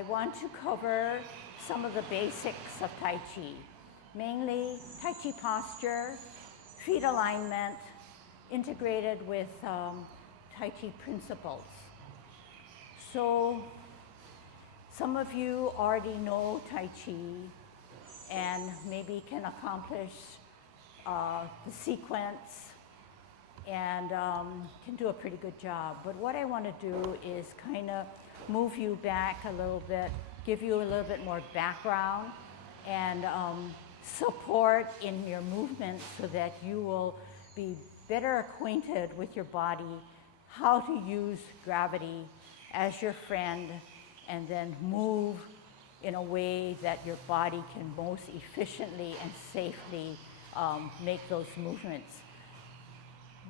I want to cover some of the basics of Tai Chi, mainly Tai Chi posture, feet alignment, integrated with Tai Chi principles. So some of you already know Tai Chi and maybe can accomplish the sequence and can do a pretty good job. But what I want to do is kind of move you back a little bit, give you a little bit more background and support in your movements so that you will be better acquainted with your body, how to use gravity as your friend, and then move in a way that your body can most efficiently and safely make those movements.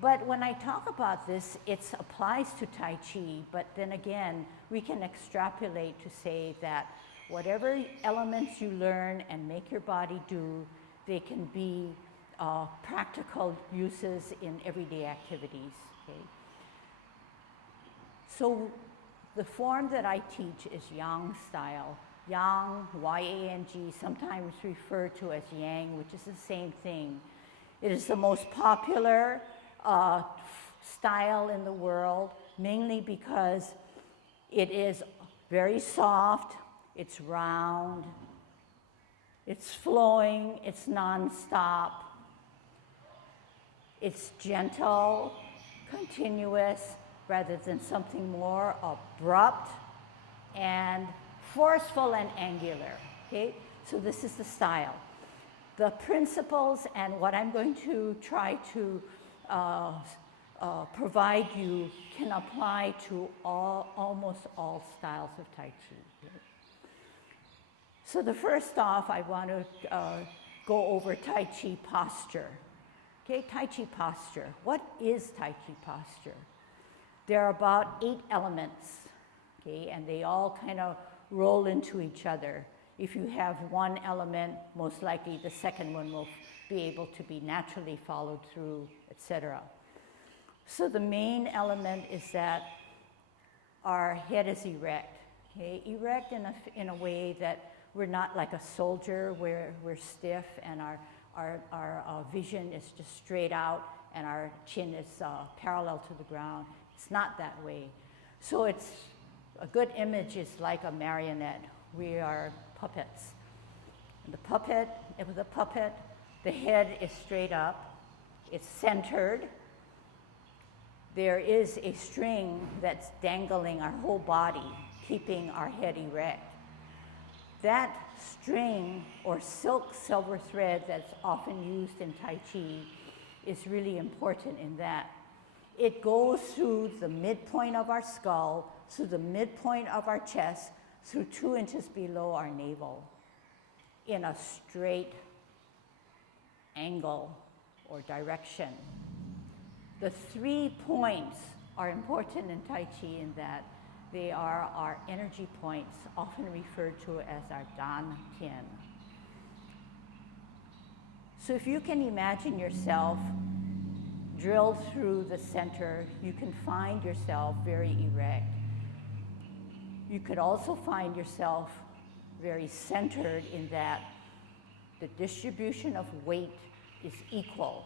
But when I talk about this, it applies to Tai Chi, but then again, we can extrapolate to say that whatever elements you learn and make your body do, they can be practical uses in everyday activities. Okay? So the form that I teach is Yang style. Yang, Y-A-N-G, sometimes referred to as Yang, which is the same thing. It is the most popular style in the world, mainly because it is very soft, it's round, it's flowing, it's non-stop, it's gentle, continuous, rather than something more abrupt and forceful and angular, okay? So this is the style. The principles and what I'm going to try to provide you can apply to almost all styles of Tai Chi. Okay? So the first off, I want to go over Tai Chi posture. Okay, Tai Chi posture. What is Tai Chi posture? There are about 8 elements, okay, and they all kind of roll into each other. If you have one element, most likely the second one will be able to be naturally followed through, etc. So the main element is that our head is erect, okay? Erect in a way that we're not like a soldier where we're stiff and our vision is just straight out and our chin is parallel to the ground. It's not that way. So it's a good image is like a marionette. We are puppets. And with a puppet, the head is straight up, it's centered. There is a string that's dangling our whole body, keeping our head erect. That string or silk silver thread that's often used in Tai Chi is really important in that it goes through the midpoint of our skull, through the midpoint of our chest, through 2 inches below our navel in a straight angle or direction. The 3 points are important in Tai Chi in that they are our energy points, often referred to as our Dan Tian. So if you can imagine yourself drilled through the center, you can find yourself very erect. You could also find yourself very centered in that the distribution of weight is equal.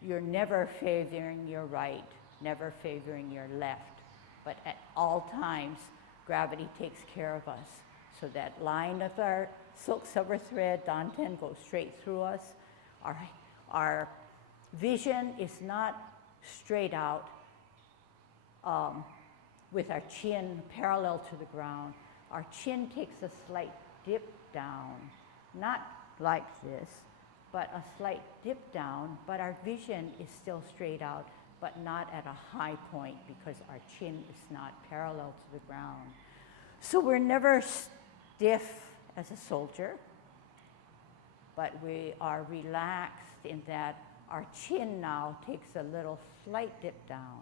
You're never favoring your right, never favoring your left, but at all times, gravity takes care of us. So that line of our silk silver thread, danten, goes straight through us. Our vision is not straight out with our chin parallel to the ground. Our chin takes a slight dip down, not like this, but a slight dip down, but our vision is still straight out, but not at a high point because our chin is not parallel to the ground. So we're never stiff as a soldier, but we are relaxed in that our chin now takes a little slight dip down.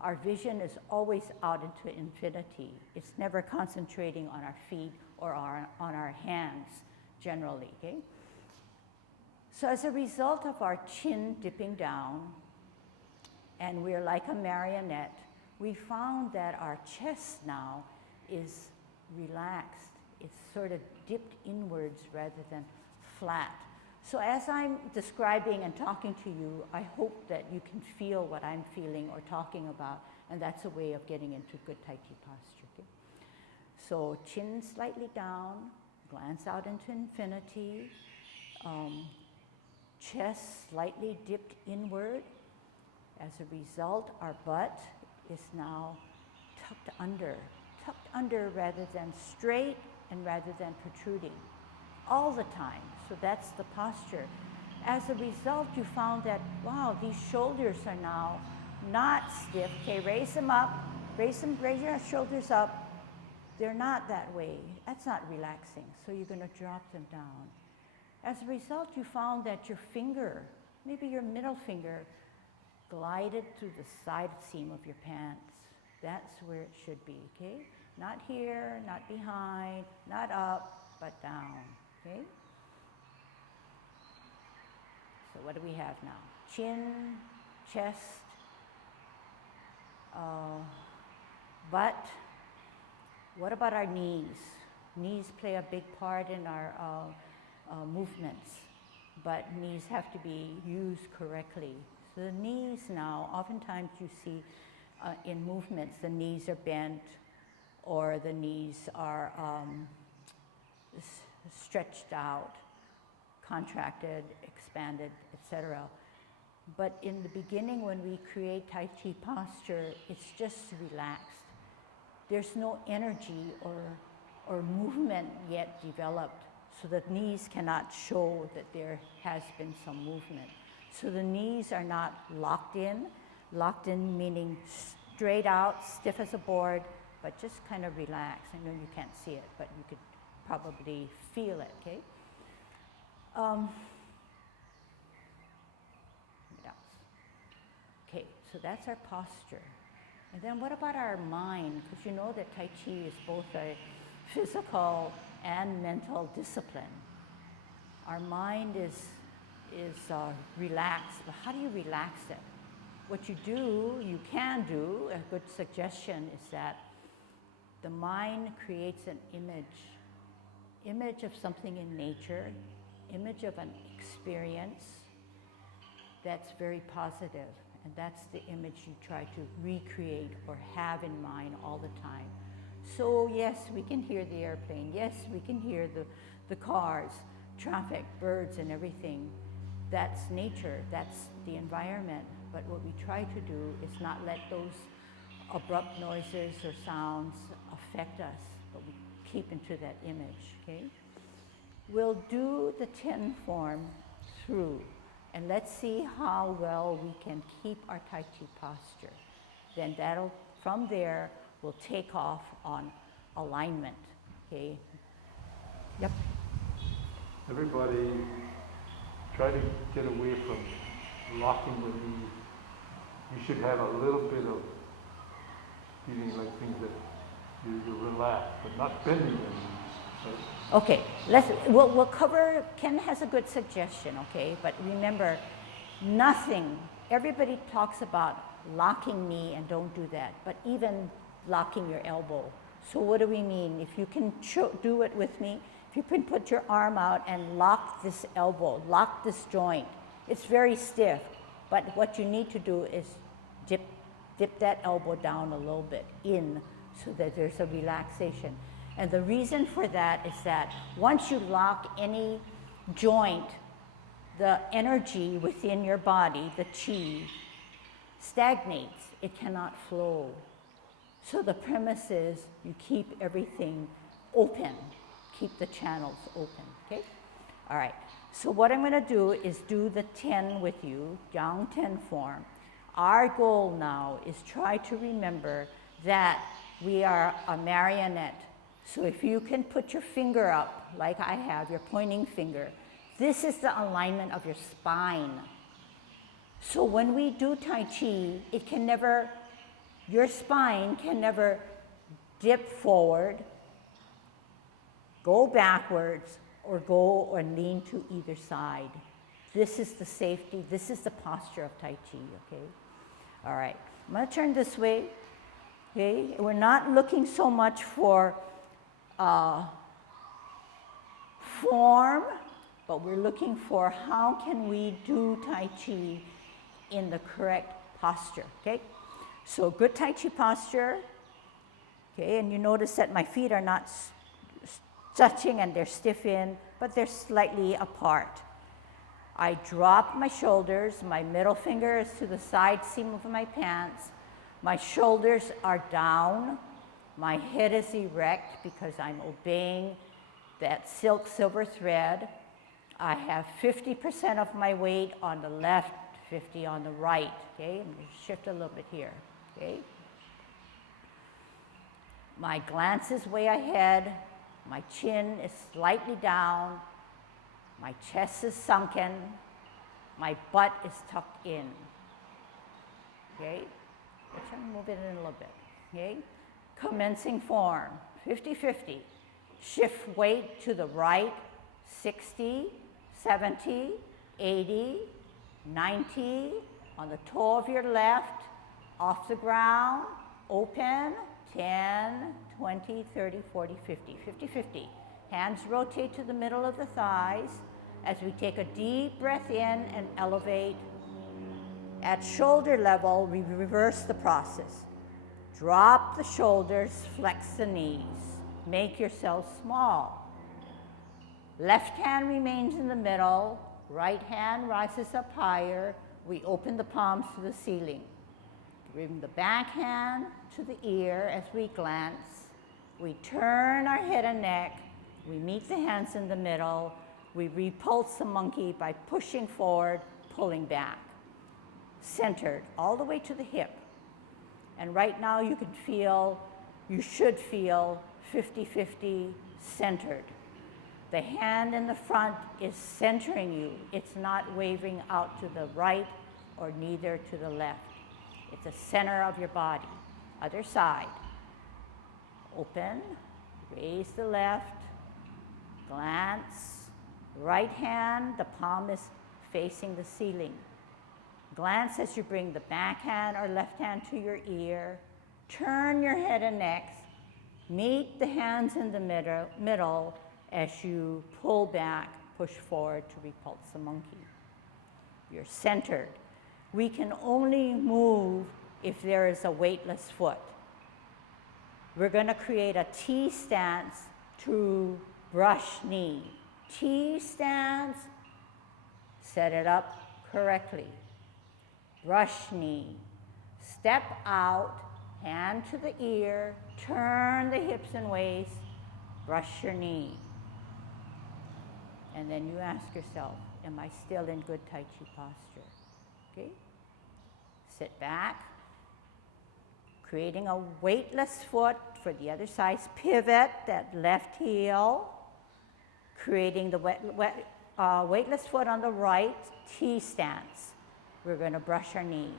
Our vision is always out into infinity. It's never concentrating on our feet or on our hands generally, okay? So as a result of our chin dipping down, and we're like a marionette, we found that our chest now is relaxed. It's sort of dipped inwards rather than flat. So as I'm describing and talking to you, I hope that you can feel what I'm feeling or talking about, and that's a way of getting into good Tai Chi posture. Okay? So chin slightly down, glance out into infinity, chest slightly dipped inward. As a result, our butt is now tucked under rather than straight and rather than protruding all the time. So that's the posture. As a result, you found that, wow, these shoulders are now not stiff. Okay, raise them up, raise your shoulders up. They're not that way. That's not relaxing. So you're going to drop them down. As a result, you found that your finger, maybe your middle finger, glided to the side seam of your pants. That's where it should be, okay? Not here, not behind, not up, but down, okay? So what do we have now? Chin, chest, butt. What about our knees? Knees play a big part in our movements, but knees have to be used correctly. So the knees now, oftentimes you see in movements, the knees are bent or the knees are stretched out, contracted, expanded, etc. But in the beginning, when we create Tai Chi posture, it's just relaxed. There's no energy or movement yet developed, so the knees cannot show that there has been some movement. So the knees are not locked in meaning straight out, stiff as a board, but just kind of relaxed. I know you can't see it, but you could probably feel it, okay? What else? Okay, so that's our posture. And then what about our mind? Because you know that Tai Chi is both a physical and mental discipline. Our mind is relaxed, but how do you relax it? What you can do, a good suggestion is that the mind creates an image of something in nature, image of an experience that's very positive, and that's the image you try to recreate or have in mind all the time. So yes, we can hear the airplane, yes, we can hear the cars, traffic, birds, and everything. That's nature, that's the environment. But what we try to do is not let those abrupt noises or sounds affect us, but we keep into that image, okay? We'll do the 10 form through, and let's see how well we can keep our Tai Chi posture. Then from there, we'll take off on alignment, okay? Yep. Everybody try to get away from locking the knees. You should have a little bit of feeling like things that you relax, but not bending the knees. Right? Okay, we'll cover, Ken has a good suggestion, okay? But remember, everybody talks about locking knee and don't do that, but even locking your elbow. So what do we mean? If you can do it with me, if you can put your arm out and lock this elbow, lock this joint, it's very stiff, but what you need to do is dip that elbow down a little bit in so that there's a relaxation. And the reason for that is that once you lock any joint, the energy within your body, the chi, stagnates. It cannot flow. So the premise is you keep everything open, keep the channels open, okay? All right, so what I'm gonna do is do the 10 with you, Yang 10 form. Our goal now is try to remember that we are a marionette. So if you can put your finger up, like I have, your pointing finger, this is the alignment of your spine. So when we do Tai Chi, your spine can never dip forward, go backwards, or lean to either side. This is the safety, this is the posture of Tai Chi, okay? All right, I'm gonna turn this way, okay? We're not looking so much for form, but we're looking for how can we do Tai Chi in the correct posture, okay? So good Tai Chi posture, okay, and you notice that my feet are not touching and they're stiff in, but they're slightly apart. I drop my shoulders, my middle finger is to the side seam of my pants, my shoulders are down, my head is erect because I'm obeying that silk silver thread. I have 50% of my weight on the left, 50 on the right, okay? I'm going to shift a little bit here, okay? My glance is way ahead, my chin is slightly down, my chest is sunken, my butt is tucked in, okay? Let's try to move it in a little bit, okay? Commencing form, 50-50. Shift weight to the right, 60, 70, 80, 90, on the toe of your left, off the ground, open, 10, 20, 30, 40, 50, 50-50. Hands rotate to the middle of the thighs as we take a deep breath in and elevate. At shoulder level, we reverse the process. Drop the shoulders, flex the knees. Make yourself small. Left hand remains in the middle, right hand rises up higher. We open the palms to the ceiling. Bring the back hand to the ear as we glance. We turn our head and neck. We meet the hands in the middle. We repulse the monkey by pushing forward, pulling back. Centered all the way to the hip. And right now you should feel 50-50 centered. The hand in the front is centering you. It's not waving out to the right or neither to the left. It's the center of your body. Other side. Open, raise the left, glance. Right hand, the palm is facing the ceiling. Glance as you bring the back hand or left hand to your ear. Turn your head and neck. Meet the hands in the middle as you pull back, push forward to repulse the monkey. You're centered. We can only move if there is a weightless foot. We're going to create a T stance to brush knee. T stance, set it up correctly. Brush knee. Step out, hand to the ear, turn the hips and waist, brush your knee. And then you ask yourself, am I still in good Tai Chi posture? Okay? Sit back, creating a weightless foot for the other side. Pivot that left heel, creating the weightless foot on the right, T stance. We're going to brush our knee.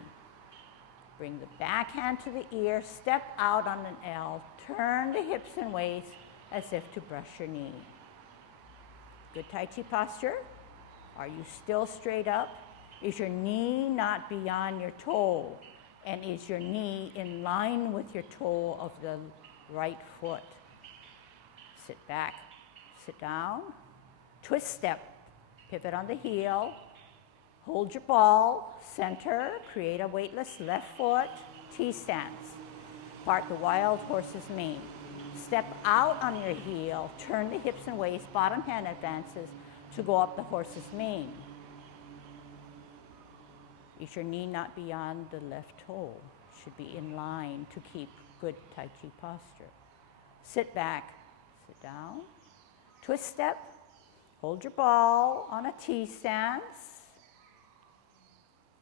Bring the back hand to the ear, step out on an L, turn the hips and waist as if to brush your knee. Good Tai Chi posture. Are you still straight up? Is your knee not beyond your toe? And is your knee in line with your toe of the right foot? Sit back, sit down, twist step, pivot on the heel, hold your ball, center, create a weightless left foot, T stance. Part the wild horse's mane. Step out on your heel, turn the hips and waist, bottom hand advances to go up the horse's mane. Is your knee not beyond the left toe? Should be in line to keep good Tai Chi posture. Sit back, sit down, twist step, hold your ball on a T stance,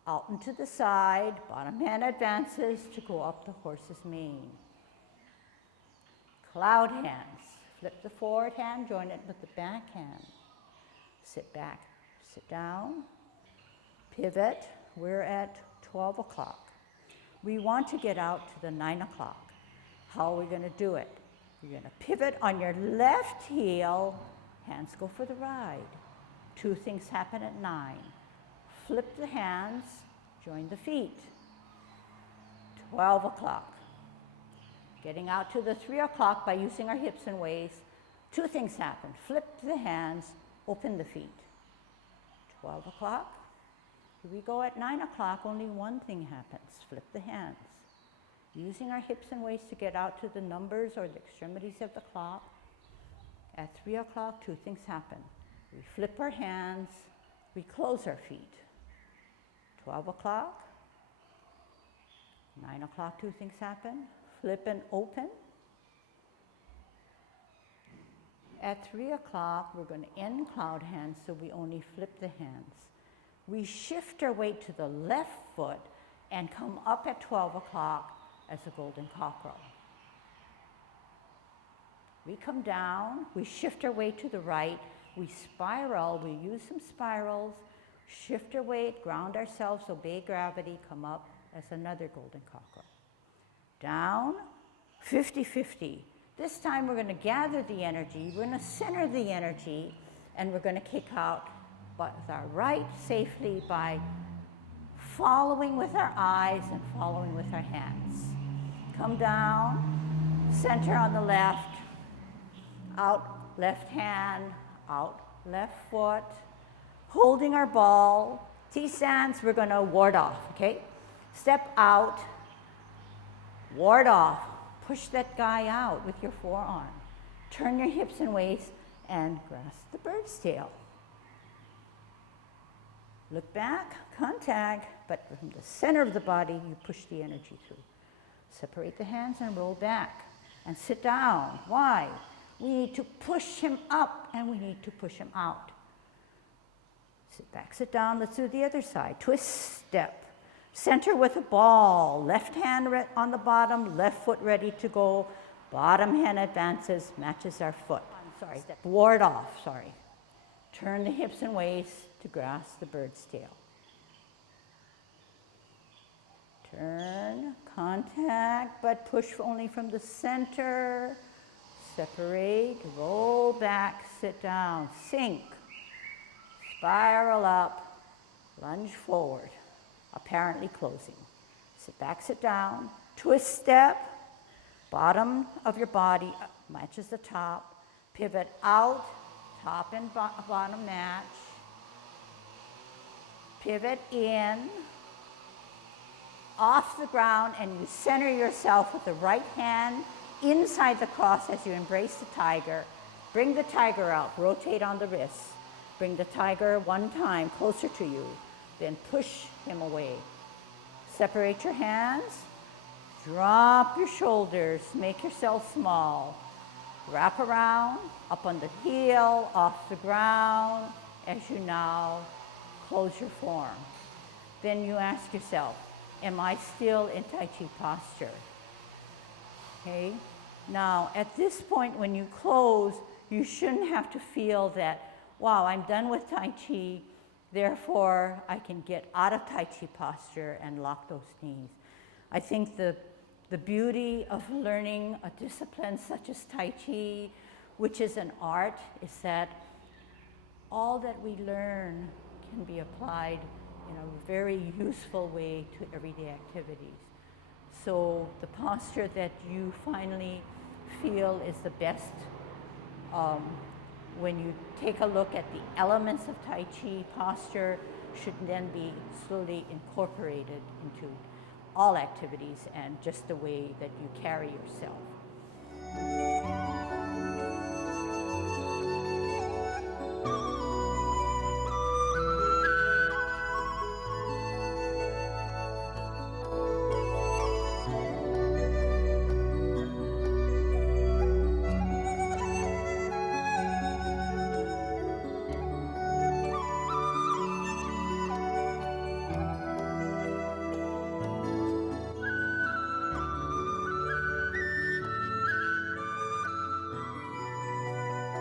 out and to the side, bottom hand advances to go up the horse's mane. Cloud hands, flip the forward hand, join it with the back hand. Sit back, sit down, pivot. We're at 12 o'clock. We want to get out to the 9 o'clock. How are we going to do it? You're going to pivot on your left heel, hands go for the ride. Two things happen at 9. Flip the hands, join the feet. 12 o'clock. Getting out to the 3 o'clock by using our hips and waist. Two things happen. Flip the hands, open the feet. 12 o'clock. Here we go at 9 o'clock, only one thing happens. Flip the hands. Using our hips and waists to get out to the numbers or the extremities of the clock. At 3 o'clock, two things happen. We flip our hands, we close our feet. 12 o'clock, 9 o'clock, two things happen. Flip and open. At 3 o'clock, we're going to end cloud hands, so we only flip the hands. We shift our weight to the left foot and come up at 12 o'clock as a golden cockerel. We come down, we shift our weight to the right, we spiral, we use some spirals, shift our weight, ground ourselves, obey gravity, come up as another golden cockerel. Down, 50-50. This time we're going to gather the energy, we're going to center the energy, and we're going to kick out with our right safely by following with our eyes and following with our hands. Come down, center on the left, out left hand, out left foot, holding our ball. T-stance, we're going to ward off, okay? Step out, ward off. Push that guy out with your forearm. Turn your hips and waist and grasp the bird's tail. Look back, contact, but from the center of the body, you push the energy through. Separate the hands and roll back and sit down. Why? We need to push him up and we need to push him out. Sit back, sit down. Let's do the other side. Twist step. Center with a ball. Left hand on the bottom, left foot ready to go. Bottom hand advances, matches our foot. Sorry, step. Ward off, sorry. Turn the hips and waist to grasp the bird's tail. Turn, contact, but push only from the center. Separate, roll back, sit down, sink, spiral up, lunge forward, apparently closing. Sit back, sit down, twist step, bottom of your body matches the top, pivot out, top and bottom match, pivot in, off the ground, and you center yourself with the right hand inside the cross as you embrace the tiger. Bring the tiger out, rotate on the wrists. Bring the tiger one time closer to you, then push him away. Separate your hands, drop your shoulders, make yourself small. Wrap around, up on the heel, off the ground, as you now close your form. Then you ask yourself, am I still in Tai Chi posture? Okay? Now, at this point when you close, you shouldn't have to feel that, wow, I'm done with Tai Chi, therefore I can get out of Tai Chi posture and lock those knees. I think the beauty of learning a discipline such as Tai Chi, which is an art, is that all that we learn can be applied in a very useful way to everyday activities. So the posture that you finally feel is the best when you take a look at the elements of Tai Chi posture should then be slowly incorporated into all activities and just the way that you carry yourself.